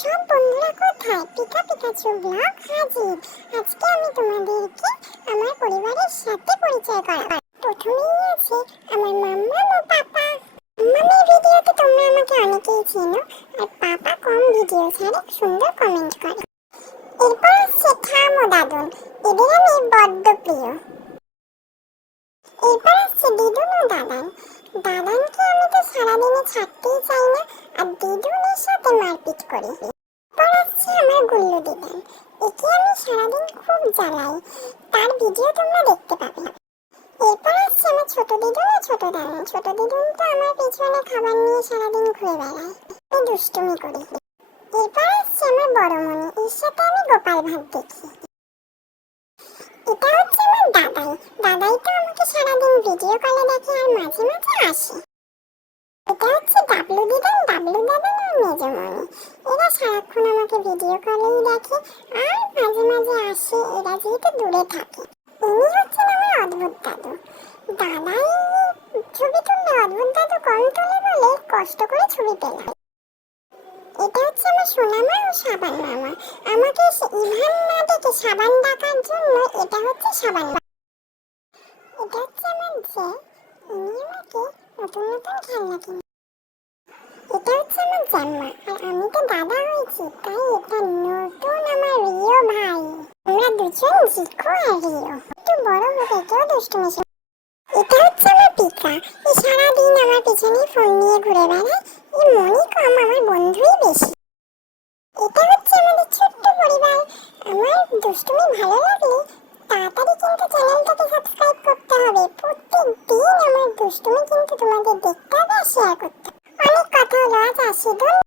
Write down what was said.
সব বন্ধুরা কোথায়? পিকা পিকাচু ব্লগ হাজির। আজকে আমি তোমাদেরকে আমার পরিবারের সাথে পরিচয় করাবো। প্রথমেই আছে আমার মাম্মা ও পাপা। মাম্মার ভিডিওতে তোমরা আমাকে অনেকেই চেনো, আর পাপা কম ভিডিও ছাড়ে, সুন্দর কমেন্ট করে। এরপর আছে ঠাম ও দাদুন, এদের আমি বড্ড প্রিয়। এরপর আছে দিদুন ও দাদান। দাদানকে আমি তো সারাদিনে ছাড়তেই চাই না, আর দিদুনের সাথে মারপিট করি। এরপর আছে আমার গুল্লু দিদান, একে আমি সারাদিন খুব জ্বালাই, তার ভিডিও তোমরা দেখতে পাবে। এরপর আছে আমার ছোট দিদুন ও ছোট দাদান। ছোট দিদুন তো আমার পেছনে খাবার নিয়ে সারাদিন ঘুরে বেড়ায়, আমি দুষ্টুমি করি। এরপর আছে আমার বড় মনি, এর সাথে আমি গোপাল ভাগ দেখি। এটা হচ্ছে আমার দাদাই। দাদাই তো আমাকে সারাদিন ভিডিও কলে দেখে আর মাঝে মাঝে আসে। এটা হচ্ছে ডাবলু দিদান, ডাবলু দাদান আর মেজমণি। এরা সারাক্ষণ আমাকে ভিডিও কলেই দেখে আর মাঝে মাঝে আসে, এরা যেহেতু দূরে থাকে। ইনি হচ্ছেন আমার অদ্ভুত দাদু। দাদাই ছবি তুললে অদ্ভুত দাদু কম তোলে বলে কষ্ট করে ছবি পেলাম। এটা হচ্ছে আমার সোনামা ও সাবান মামা। আমাকে ইভান না ডেকে সাবান ডাকার জন্য এটা হচ্ছে সাবান। এটা হচ্ছে আমার যে, ইনি আমাকে নতুন নতুন খেলনা কিনে। এটা হচ্ছে আমার জাম্মা, আর আমি তো দাদা হয়েছি, তাই এটা নতুন আমার রিও ভাই। আমরা দুজন জিকো আর রিও। একটু বড় হতে কেউ দুষ্টুমি। এটা হচ্ছে আমার পিকা, এই সারাদিন আমার পিছনে ফোন নিয়ে ঘুরে বেড়ায়। এই মনি কম, আমার বন্ধুই বেশি। এটা হচ্ছে আমাদের ছোট্ট পরিবার। আমার দুষ্টুমি ভালো লাগলে তাড়াতাড়ি কিন্তু চ্যানেলটাকে সাবস্ক্রাইব করতে হবে। প্রত্যেক দিন আমার দুষ্টুমি কিন্তু তোমাদের দেখতে হবে আর শেয়ার করতে হবে। অনেক কথা হলো, আজ আসি।